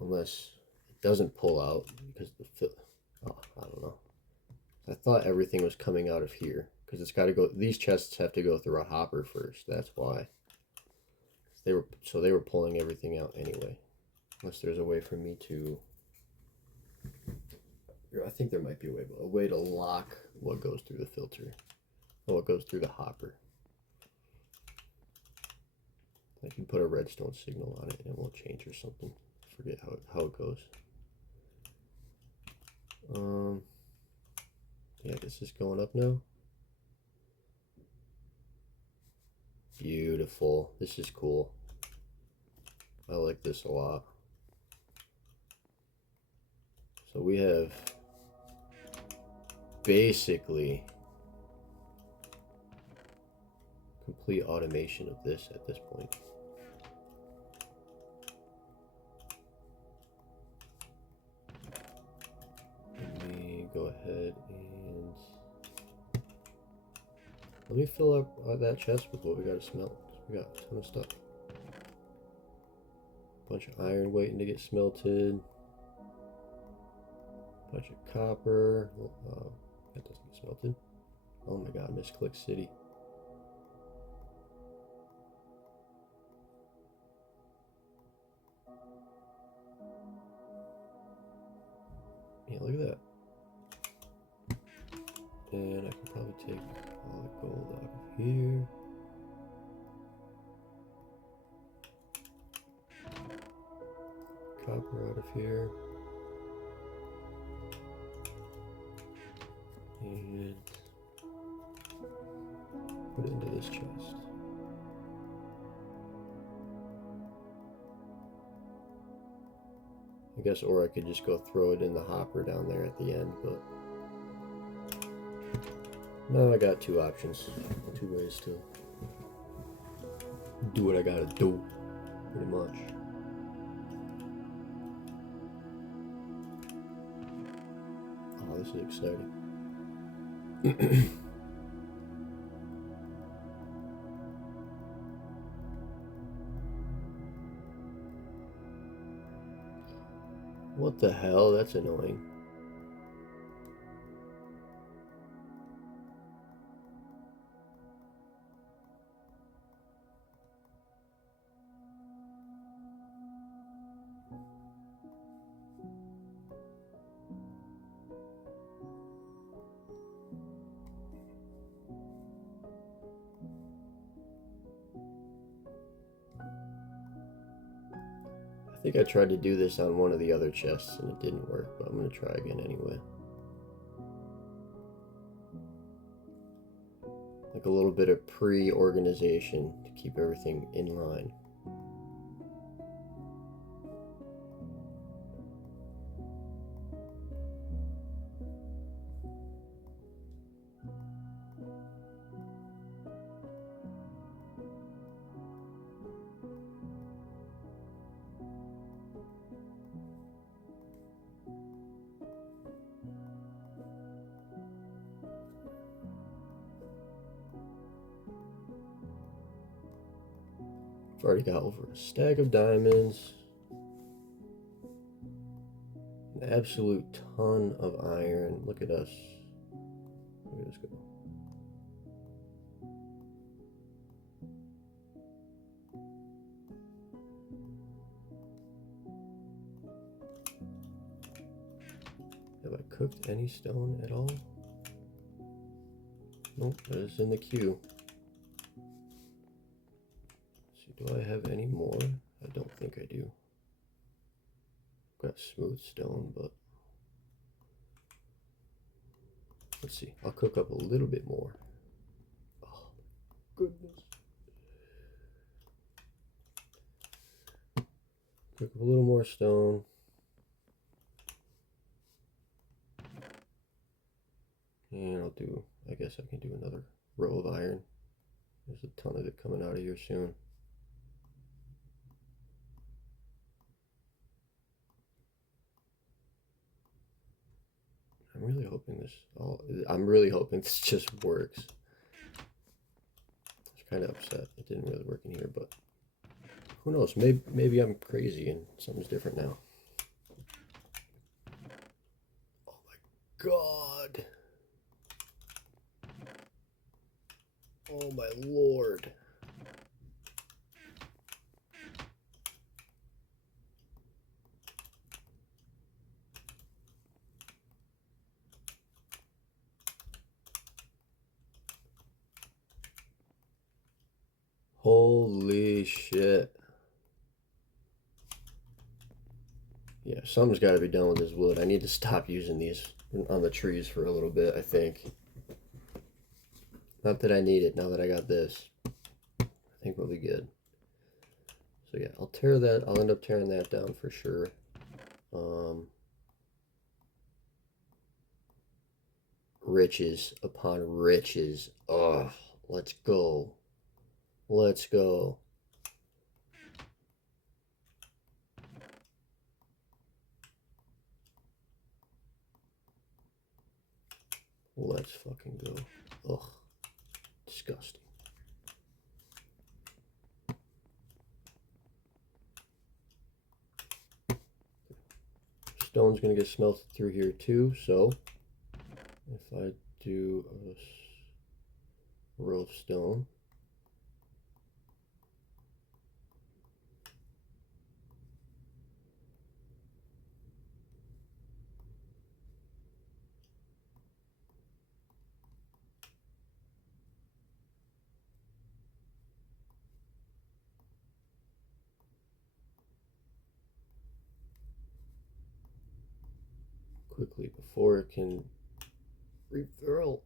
Unless it doesn't pull out because I don't know. I thought everything was coming out of here because it's got to go. These chests have to go through a hopper first. That's why. They were pulling everything out anyway. Unless there's a way for me to. I think there might be a way to lock what goes through the filter, or what goes through the hopper. I can put a redstone signal on it and it won't change or something. I forget how it goes. Yeah, this is going up now. Beautiful. This is cool. I like this a lot. So we have basically complete automation of this at this point. Let me go ahead and let me fill up that chest with what we got to smelt. We got a ton of stuff. Bunch of iron waiting to get smelted. Bunch of copper. That doesn't get smelted. Oh my god, misclick city. Yeah, look at that. And I can probably take all the gold out of here. Copper out of here. And put it into this chest. I guess, or I could just go throw it in the hopper down there at the end, but now I got two options, two ways to do what I gotta do, pretty much. Oh, this is exciting. What the hell? That's annoying. I think I tried to do this on one of the other chests and it didn't work, but I'm going to try again anyway. Like a little bit of pre-organization to keep everything in line. I've already got over a stack of diamonds, an absolute ton of iron. Look at us. Look at us go. Have I cooked any stone at all? Nope, that is in the queue. Do I have any more? I don't think I do. I've got smooth stone, but let's see. I'll cook up a little bit more. Oh, goodness. Cook up a little more stone. And I'll do, I guess I can do another row of iron. There's a ton of it coming out of here soon. I'm really hoping this just works. I was kind of upset it didn't really work in here, but who knows? Maybe I'm crazy and something's different now. Oh my god! Oh my lord! Holy shit. Yeah, something's got to be done with this wood. I need to stop using these on the trees for a little bit, I think. Not that I need it now that I got this. think we'll be good. So yeah, I'll tear that. I'll end up tearing that down for sure. Riches upon riches. Oh, let's go. Let's go. Let's fucking go. Ugh. Disgusting. Stone's gonna get smelted through here too, so if I do a row of stone, quickly before it can refill.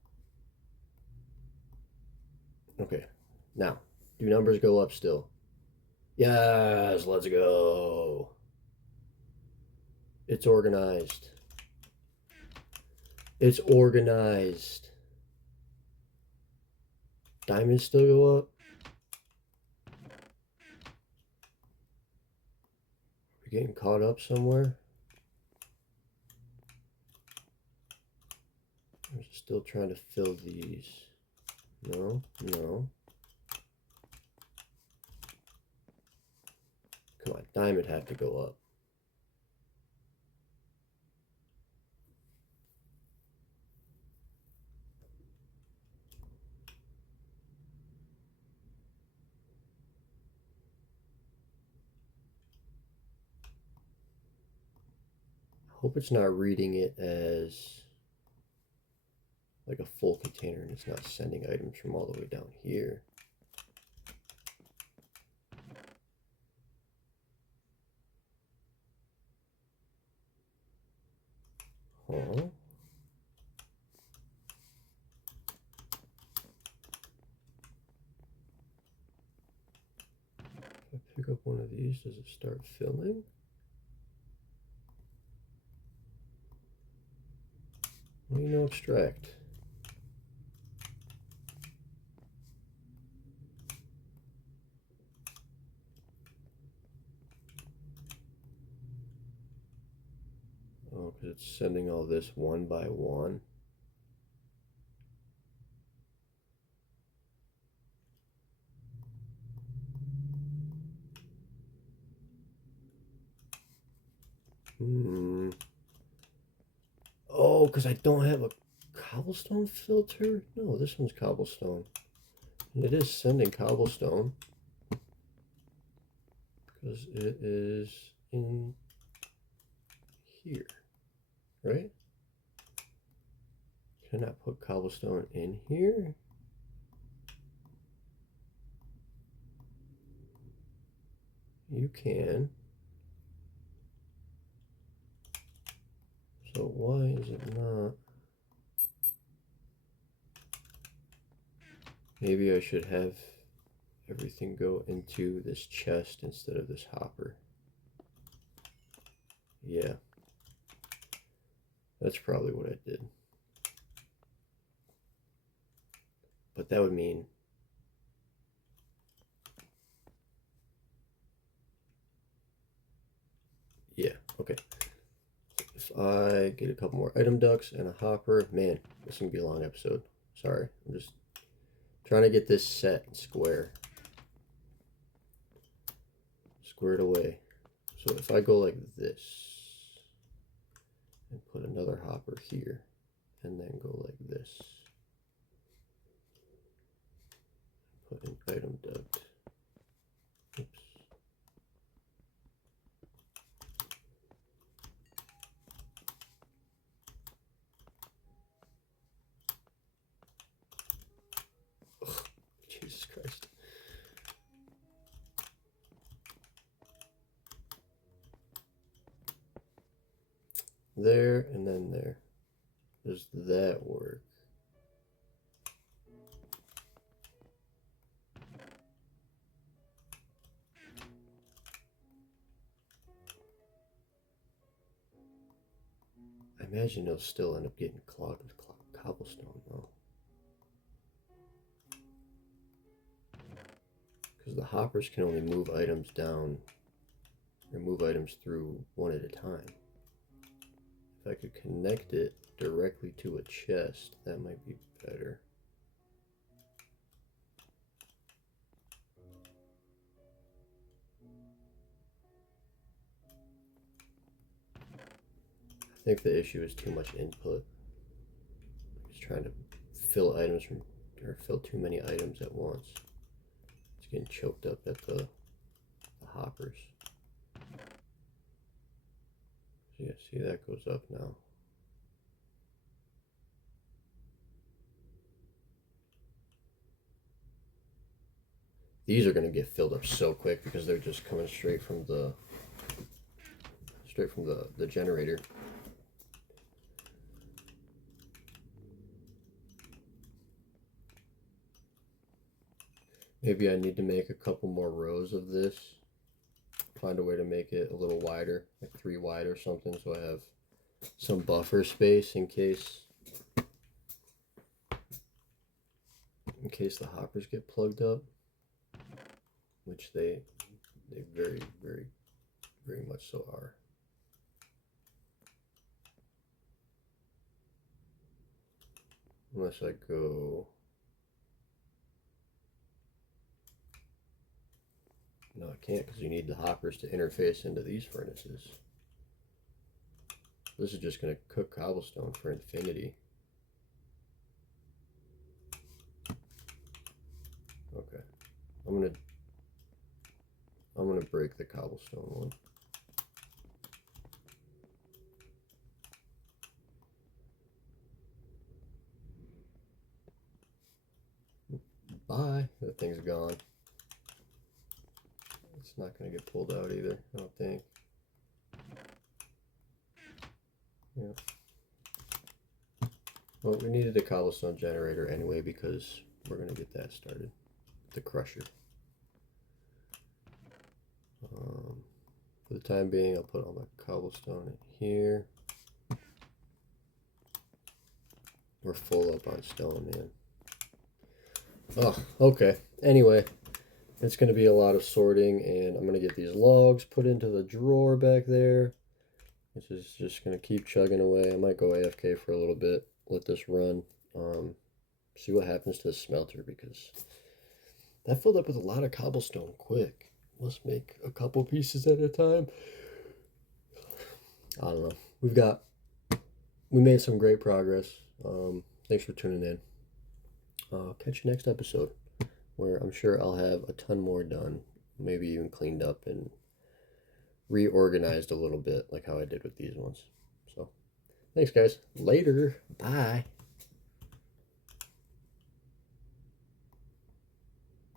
Okay, now, do numbers go up still? Yes, let's go. It's organized. It's organized. Diamonds still go up? We're getting caught up somewhere? I'm still trying to fill these. No, no. Come on, diamond had to go up. Hope it's not reading it as like a full container and it's not sending items from all the way down here. Huh? If I pick up one of these, does it start filling? Well, you know, extract. Oh, because it's sending all this one by one. Oh, because I don't have a cobblestone filter? No, this one's cobblestone. And it is sending cobblestone. Because it is in here, right? Can I not put cobblestone in here? You can. So why is it not? Maybe I should have everything go into this chest instead of this hopper. Yeah. That's probably what I did. But that would mean yeah, okay. If I get a couple more item ducts and a hopper, man, this is gonna be a long episode. Sorry, I'm just trying to get this set squared away. So if I go like this and put another hopper here and then go like this, put an item duct. Oops. Ugh, Jesus Christ. There and then there. Does that work? imagine they'll still end up getting clogged with cobblestone though. Because the hoppers can only move items down or move items through one at a time. If I could connect it directly to a chest, that might be better. I think the issue is too much input. Just trying to fill items from, or fill too many items at once. It's getting choked up at the hoppers. So yeah, see that goes up now. These are going to get filled up so quick because they're just coming straight from the generator. Maybe I need to make a couple more rows of this. Find a way to make it a little wider, like 3 wide or something, so I have some buffer space in case the hoppers get plugged up, which they very, very, very much so are. Unless I go... No, I can't because you need the hoppers to interface into these furnaces. This is just going to cook cobblestone for infinity. Okay. I'm gonna break the cobblestone one. Bye. That thing's gone. It's not going to get pulled out either, I don't think. Yeah. Well, we needed a cobblestone generator anyway because we're going to get that started. The crusher. For the time being, I'll put all my cobblestone in here. We're full up on stone, man. Oh, okay. Anyway, it's going to be a lot of sorting, and I'm going to get these logs put into the drawer back there. This is just going to keep chugging away. I might go AFK for a little bit, let this run, see what happens to the smelter, because that filled up with a lot of cobblestone quick. Let's make a couple pieces at a time. I don't know. We made some great progress. Thanks for tuning in. I'll catch you next episode, where I'm sure I'll have a ton more done, maybe even cleaned up and reorganized a little bit, like how I did with these ones. So, thanks guys. Later. Bye.